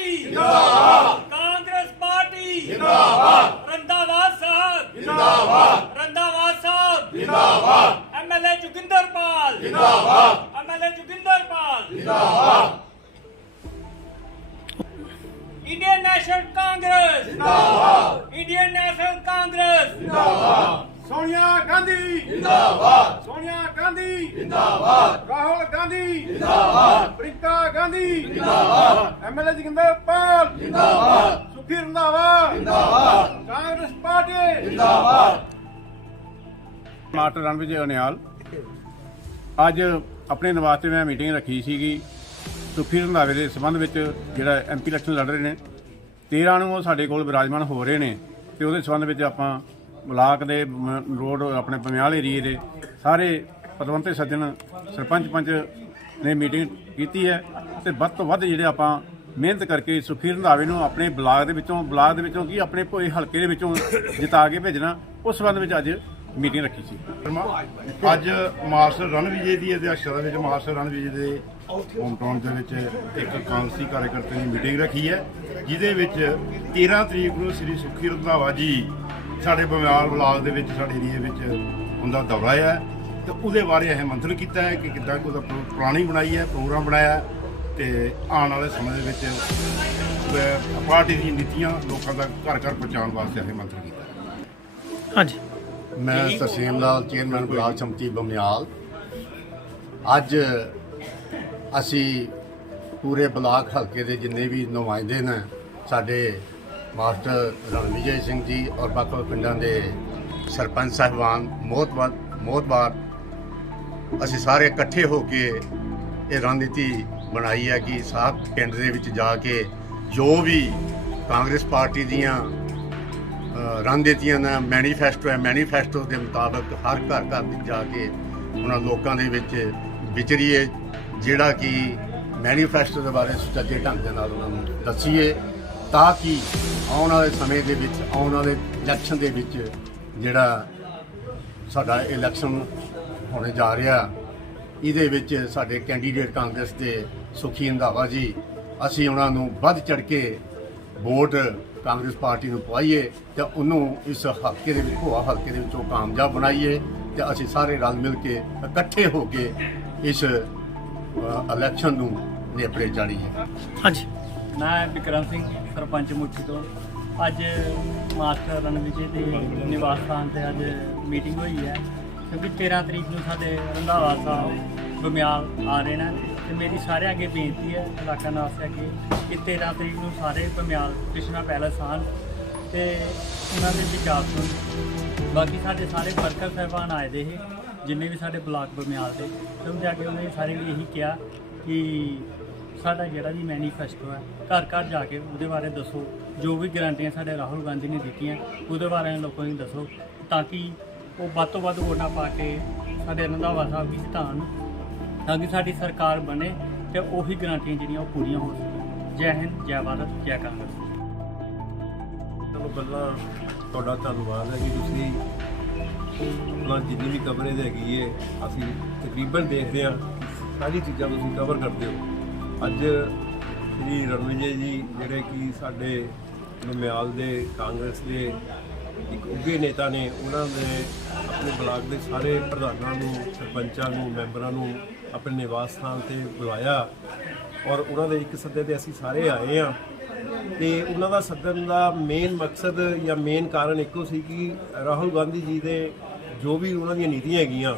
Party ਜਿੰਦਾਬਾਦ। Congress party. ਜਿੰਦਾਬਾਦ। ਰੰਦਾਵਾ ਸਾਹਿਬ। ਜਿੰਦਾਬਾਦ। ਰੰਦਾਵਾ ਸਾਹਿਬ। ਜਿੰਦਾਬਾਦ। ਐਮਐਲਏ ਜੁਗਿੰਦਰਪਾਲ। ਜਿੰਦਾਬਾਦ। ਐਮਐਲਏ ਜੁਗਿੰਦਰਪਾਲ। ਜਿੰਦਾਬਾਦ। Indian National Congress. ਜਿੰਦਾਬਾਦ। Indian National Congress. Sonia Gandhi. ਜਿੰਦਾਬਾਦ। ਸੋਨੀਆ ਗਾਂਧੀ। ਜਿੰਦਾਬਾਦ। ਰਾਹੁਲ ਗਾਂਧੀ। ਜਿੰਦਾਬਾਦ। ਗਾਂਧੀ ਜਿੰਦਾਬਾਦ। ਐਮਐਲਏ ਜਗਿੰਦਰ ਪਾਲ। ਜਿੰਦਾਬਾਦ। ਸੁਖੀ ਰੰਧਾਵਾ। ਜਿੰਦਾਬਾਦ। Congress party. ਜਿੰਦਾਬਾਦ। ਮਾਸਟਰ ਰਣਵਿਜੇ ਅਨਿਆਲ ਅੱਜ ਆਪਣੇ ਨਿਵਾਸ ਤੇ ਮੈਂ ਮੀਟਿੰਗ ਰੱਖੀ ਸੀਗੀ। ਸੁਖੀ ਰੰਧਾਵੇ ਦੇ ਸੰਬੰਧ ਵਿੱਚ ਜਿਹੜਾ ਐਮਪੀ ਇਲੈਕਸ਼ਨ ਲੜ ਰਹੇ ਨੇ 13 ਨੂੰ ਉਹ ਸਾਡੇ ਕੋਲ ਵਿਰਾਜਮਾਨ ਹੋ ਰਹੇ ਨੇ ਤੇ ਉਹਦੇ ਸੰਬੰਧ ਵਿੱਚ ਆਪਾਂ ਬਲਾਕ ਦੇ ਰੋਡ ਆਪਣੇ ਪਮਿਆਲ ਏਰੀਏ ਦੇ ਸਾਰੇ ਪਤਵੰਤੇ ਸੱਜਣ ਸਰਪੰਚ ਪੰਚ ਨੇ ਮੀਟਿੰਗ ਕੀਤੀ ਹੈ ਤੇ ਵੱਧ ਤੋਂ ਵੱਧ ਜਿਹੜੇ ਆਪਾਂ ਮਿਹਨਤ ਕਰਕੇ ਸੁਖੀ ਰੰਧਾਵੇ ਨੂੰ ਆਪਣੇ ਬਲਾਕ ਦੇ ਵਿੱਚੋਂ, ਬਲਾਕ ਦੇ ਵਿੱਚੋਂ ਕੀ ਆਪਣੇ ਭੋਏ ਹਲਕੇ ਦੇ ਵਿੱਚੋਂ ਜਿਤਾ ਕੇ ਭੇਜਣਾ, ਉਸ ਸੰਬੰਧ ਵਿੱਚ ਅੱਜ ਮੀਟਿੰਗ ਰੱਖੀ ਸੀ। ਅੱਜ ਮਾਸਟਰ ਰਣਵਿਜੇ ਦੀ ਅਧਿਕਸ਼ਤਾ ਵਿੱਚ ਮਾਸਟਰ ਰਣਵਿਜੇ ਦੇ ਹੋਮਟਾਊਨ ਦੇ ਵਿੱਚ ਇੱਕ ਕਾਂਗਰਸੀ ਕਾਰਜਕਰਤਾ ਦੀ ਮੀਟਿੰਗ ਰੱਖੀ ਹੈ, ਜਿਹਦੇ ਵਿੱਚ 13 ਤਰੀਕ ਨੂੰ ਸ੍ਰੀ ਸੁਖੀ ਰੰਧਾਵਾ ਜੀ ਸਾਡੇ ਬਮਿਆਲ ਬਲਾਕ ਦੇ ਵਿੱਚ, ਸਾਡੇ ਏਰੀਏ ਵਿੱਚ ਉਹਦਾ ਦੌਰਾ ਹੈ। ਤੇ ਉਹਦੇ ਬਾਰੇ ਇਹ ਮੰਥਨ ਕੀਤਾ ਹੈ ਕਿ ਕਿੱਦਾਂ ਕੋਈ ਉਹਦਾ ਪ੍ਰੋ- ਪਲਾਨਿੰਗ ਬਣਾਈ ਹੈ ਪ੍ਰੋਗਰਾਮ ਬਣਾਇਆ ਹੈ ਤੇ ਆਉਣ ਵਾਲੇ ਸਮੇਂ ਦੇ ਵਿੱਚ ਅਹ, ਪਾਰਟੀ ਦੀਆਂ ਨੀਤੀਆਂ ਲੋਕਾਂ ਦਾ ਘਰ ਘਰ ਪਹੁੰਚਾਉਣ ਵਾਸਤੇ ਇਹ ਮੰਥਨ ਕੀਤਾ ਹੈ। ਹਾਂਜੀ। ਮੈਂ ਤਰਸੇਮ ਲਾਲ ਚੇਅਰਮੈਨ ਬਲਾਕ ਸੰਮਤੀ ਬਮਿਆਲ ਅੱਜ ਅਸੀਂ ਪੂਰੇ ਬਲਾਕ ਹਲਕੇ ਦੇ ਜਿੰਨੇ ਵੀ ਨੁਮਾਇੰਦੇ ਨੇ ਸਾਡੇ ਮਾਸਟਰ ਰਣਵਿਜੇ ਸਿੰਘ ਜੀ ਔਰ ਵੱਖ-ਵੱਖ ਪਿੰਡਾਂ ਦੇ ਸਰਪੰਚ ਸਾਹਿਬਾਨ ਮੋਹਤਬਾਰ ਮੋਹਤਬਾਰ ਅਸੀਂ ਸਾਰੇ ਇਕੱਠੇ ਹੋ ਕੇ ਇਹ ਰਣਨੀਤੀ ਬਣਾਈ ਹੈ ਕਿ ਸਾਤ ਪਿੰਡ ਦੇ ਵਿੱਚ ਜਾ ਕੇ ਜੋ ਵੀ ਕਾਂਗਰਸ ਪਾਰਟੀ ਦੀਆਂ ਰਣਨੀਤੀਆਂ ਦਾ ਮੈਨੀਫੈਸਟੋ ਹੈ ਮੈਨੀਫੈਸਟੋ ਦੇ ਮੁਤਾਬਕ ਹਰ ਘਰ ਘਰ ਵਿੱਚ ਜਾ ਕੇ ਉਹਨਾਂ ਲੋਕਾਂ ਦੇ ਵਿੱਚ ਵਿਚਰੀਏ, ਜਿਹੜਾ ਕਿ ਮੈਨੀਫੈਸਟੋ ਦੇ ਬਾਰੇ ਸੁਚੱਜੇ ਢੰਗ ਦੇ ਨਾਲ ਉਹਨਾਂ ਨੂੰ ਦੱਸੀਏ ਤਾਂ ਕਿ ਆਉਣ ਵਾਲੇ ਸਮੇਂ ਦੇ ਵਿੱਚ, ਆਉਣ ਵਾਲੇ ਇਲੈਕਸ਼ਨ ਦੇ ਵਿੱਚ ਜਿਹੜਾ ਸਾਡਾ ਇਲੈਕਸ਼ਨ ਹੋਣੇ ਜਾ ਰਿਹਾ ਇਹਦੇ ਵਿੱਚ ਸਾਡੇ ਕੈਂਡੀਡੇਟ ਕਾਂਗਰਸ ਦੇ ਸੁਖੀ ਰੰਧਾਵਾ ਜੀ ਅਸੀਂ ਉਹਨਾਂ ਨੂੰ ਵੱਧ ਚੜ ਕੇ ਵੋਟ ਕਾਂਗਰਸ ਪਾਰਟੀ ਨੂੰ ਪਵਾਈਏ ਤੇ ਉਹਨੂੰ ਇਸ ਹਲਕੇ ਦੇ ਵਿੱਚ ਭੋਆ ਹਲਕੇ ਦੇ ਵਿੱਚੋਂ ਕਾਮਯਾਬ ਬਣਾਈਏ ਤੇ ਅਸੀਂ ਸਾਰੇ ਰਲ ਮਿਲ ਕੇ ਇਕੱਠੇ ਹੋ ਕੇ ਇਸ ਇਲੈਕਸ਼ਨ ਨੂੰ ਨੇਪਰੇ ਚਾੜੀਏ। ਹਾਂਜੀ। ਮੈਂ ਵਿਕਰਮ ਸਿੰਘ ਸਰਪੰਚ ਮੁੱਠੀ ਤੋਂ। ਅੱਜ ਮਾਸਟਰ ਰਣਵਿਜੇ ਦੇ ਨਿਵਾਸ ਸਥਾਨ ਤੇ ਅੱਜ ਮੀਟਿੰਗ ਹੋਈ ਹੈ। ਕਿਉਂਕਿ 13 ਤਰੀਕ ਨੂੰ ਸਾਡੇ ਰੰਧਾਵਾ ਸਾਹਿਬ, ਬਮਿਆਲ ਆ ਰਹੇ ਨੇ ਤੇ ਮੇਰੀ ਸਾਰਿਆਂ ਅੱਗੇ ਬੇਨਤੀ ਹੈ, ਇਲਾਕਾ ਨਿਵਾਸੀਆਂ ਕਿ 13 ਤਰੀਕ ਨੂੰ ਸਾਰੇ ਬਮਿਆਲ ਕ੍ਰਿਸ਼ਨਾ ਪੈਲਸ ਆਉਣ ਤੇ ਉਹਨਾਂ ਦੇ ਵਿਚਾਰ ਸੁਣ। ਬਾਕੀ ਸਾਡੇ ਸਾਰੇ ਵਰਕਰ ਸਾਹਿਬਾਨ ਆਏ ਦੇ ਸੀ ਜਿੰਨੇ ਵੀ ਸਾਡੇ ਬਲਾਕ ਬਮਿਆਲ ਦੇ, ਤੇ ਜਾ ਕੇ ਉਹਨਾਂ ਨੇ ਸਾਰੇ ਨੇ ਇਹੀ ਕਿਹਾ ਕਿ ਸਾਡਾ ਜਿਹੜਾ ਵੀ ਮੈਨੀਫੈਸਟੋ ਹੈ, ਘਰ ਘਰ ਜਾ ਕੇ ਉਹਦੇ ਬਾਰੇ ਦੱਸੋ, ਜੋ ਵੀ ਗਰੰਟੀਆਂ ਸਾਡੇ ਰਾਹੁਲ ਗਾਂਧੀ ਨੇ ਦਿੱਤੀਆਂ, ਉਹਦੇ ਬਾਰੇ ਲੋਕਾਂ ਨੂੰ ਦੱਸੋ, ਤਾਂ ਕਿ ਉਹ ਵੱਧ ਤੋਂ ਵੱਧ ਵੋਟਾਂ ਪਾ ਕੇ ਸਾਡੇ ਰੰਧਾਵਾ ਸਾਹਿਬ ਵੀ ਜਿਤਾਉਣ ਤਾਂ ਕਿ ਸਾਡੀ ਸਰਕਾਰ ਬਣੇ ਤੇ ਉਹੀ ਗਰੰਟੀਆਂ ਜਿਹੜੀਆਂ ਉਹ ਪੂਰੀਆਂ ਹੋ ਸਕਣ ਜੈ ਹਿੰਦ, ਜੈ ਭਾਰਤ, ਜੈ ਕਾਂਗਰਸ। ਚਲੋ ਪਹਿਲਾਂ ਤੁਹਾਡਾ ਧੰਨਵਾਦ ਹੈ ਕਿ ਤੁਸੀਂ ਆਪਣਾ ਜਿੰਨੀ ਵੀ ਕਵਰੇਜ ਹੈਗੀ ਹੈ ਅਸੀਂ ਤਕਰੀਬਨ ਦੇਖਦੇ ਹਾਂ ਸਾਰੀ ਚੀਜ਼ਾਂ ਤੁਸੀਂ ਕਵਰ ਕਰਦੇ ਹੋ। ਅੱਜ ਸ੍ਰੀ ਰਣਵਿਜੇ ਜੀ, ਜਿਹੜੇ ਕਿ ਸਾਡੇ ਨਮਿਆਲ ਦੇ ਕਾਂਗਰਸ ਦੇ ਇੱਕ ਉੱਗੇ ਨੇਤਾ ਨੇ, ਉਹਨਾਂ ਨੇ ਆਪਣੇ ਬਲਾਕ ਦੇ ਸਾਰੇ ਪ੍ਰਧਾਨਾਂ ਨੂੰ, ਸਰਪੰਚਾਂ ਨੂੰ, ਮੈਂਬਰਾਂ ਨੂੰ ਆਪਣੇ ਨਿਵਾਸ ਸਥਾਨ ਤੇ ਬੁਲਾਇਆ ਔਰ ਉਹਨਾਂ ਦੇ ਇੱਕ ਸੱਦੇ ਤੇ ਅਸੀਂ ਸਾਰੇ ਆਏ ਆ ਤੇ ਉਹਨਾਂ ਦਾ ਸੱਦਣ ਦਾ ਮੇਨ ਮਕਸਦ ਜਾਂ ਮੇਨ ਕਾਰਨ ਇੱਕੋ ਸੀ ਕਿ ਰਾਹੁਲ ਗਾਂਧੀ ਜੀ ਦੇ ਜੋ ਵੀ ਉਹਨਾਂ ਦੀਆਂ ਨੀਤੀਆਂ ਹੈਗੀਆਂ,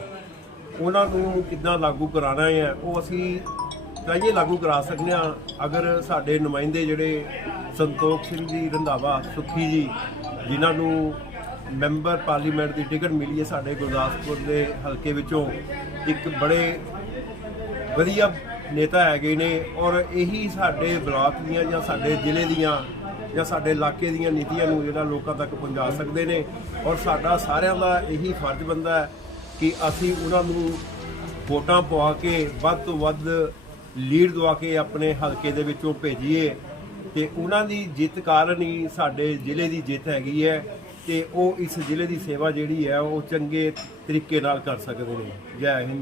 ਉਹਨਾਂ ਨੂੰ ਕਿੱਦਾਂ ਲਾਗੂ ਕਰਾਉਣਾ ਹੈ, ਉਹ ਅਸੀਂ ਚਾਹੀਏ ਲਾਗੂ ਕਰਾ ਸਕਦੇ ਹਾਂ। ਅਗਰ ਸਾਡੇ ਨੁਮਾਇੰਦੇ ਜਿਹੜੇ ਸੰਤੋਖ ਸਿੰਘ ਜੀ ਰੰਧਾਵਾ, ਸੁਖੀ ਜੀ ਜਿਨ੍ਹਾਂ ਨੂੰ ਮੈਂਬਰ ਪਾਰਲੀਮੈਂਟ ਦੀ ਟਿਕਟ ਮਿਲੀ ਹੈ ਸਾਡੇ ਗੁਰਦਾਸਪੁਰ ਦੇ ਹਲਕੇ ਵਿੱਚੋਂ, ਇੱਕ ਬੜੇ ਵਧੀਆ ਨੇਤਾ ਹੈਗੇ ਨੇ ਔਰ ਇਹੀ ਸਾਡੇ ਬਲਾਕ ਦੀਆਂ ਜਾਂ ਸਾਡੇ ਜ਼ਿਲ੍ਹੇ ਦੀਆਂ ਜਾਂ ਸਾਡੇ ਇਲਾਕੇ ਦੀਆਂ ਨੀਤੀਆਂ ਨੂੰ ਜਿਹੜਾ ਲੋਕਾਂ ਤੱਕ ਪਹੁੰਚਾ ਸਕਦੇ ਨੇ ਔਰ ਸਾਡਾ ਸਾਰਿਆਂ ਦਾ ਇਹੀ ਫਰਜ਼ ਬੰਦਾ ਹੈ ਕਿ ਅਸੀਂ ਉਹਨਾਂ ਨੂੰ ਵੋਟਾਂ ਪਵਾ ਕੇ ਵੱਧ ਤੋਂ ਵੱਧ ਲੀਡ ਦਵਾ ਕੇ ਆਪਣੇ ਹਲਕੇ ਦੇ ਵਿੱਚੋਂ ਭੇਜੀਏ। ਤੇ ਉਹਨਾਂ ਦੀ ਜਿੱਤ ਕਾਰਨ ਹੀ ਸਾਡੇ ਜ਼ਿਲ੍ਹੇ ਦੀ ਜਿੱਤ ਹੈਗੀ ਹੈ ਤੇ ਉਹ ਇਸ ਜ਼ਿਲ੍ਹੇ ਦੀ ਸੇਵਾ ਜਿਹੜੀ ਹੈ ਉਹ ਚੰਗੇ ਤਰੀਕੇ ਨਾਲ ਕਰ ਸਕਦੇ ਨੇ। ਜੈ ਹਿੰਦ।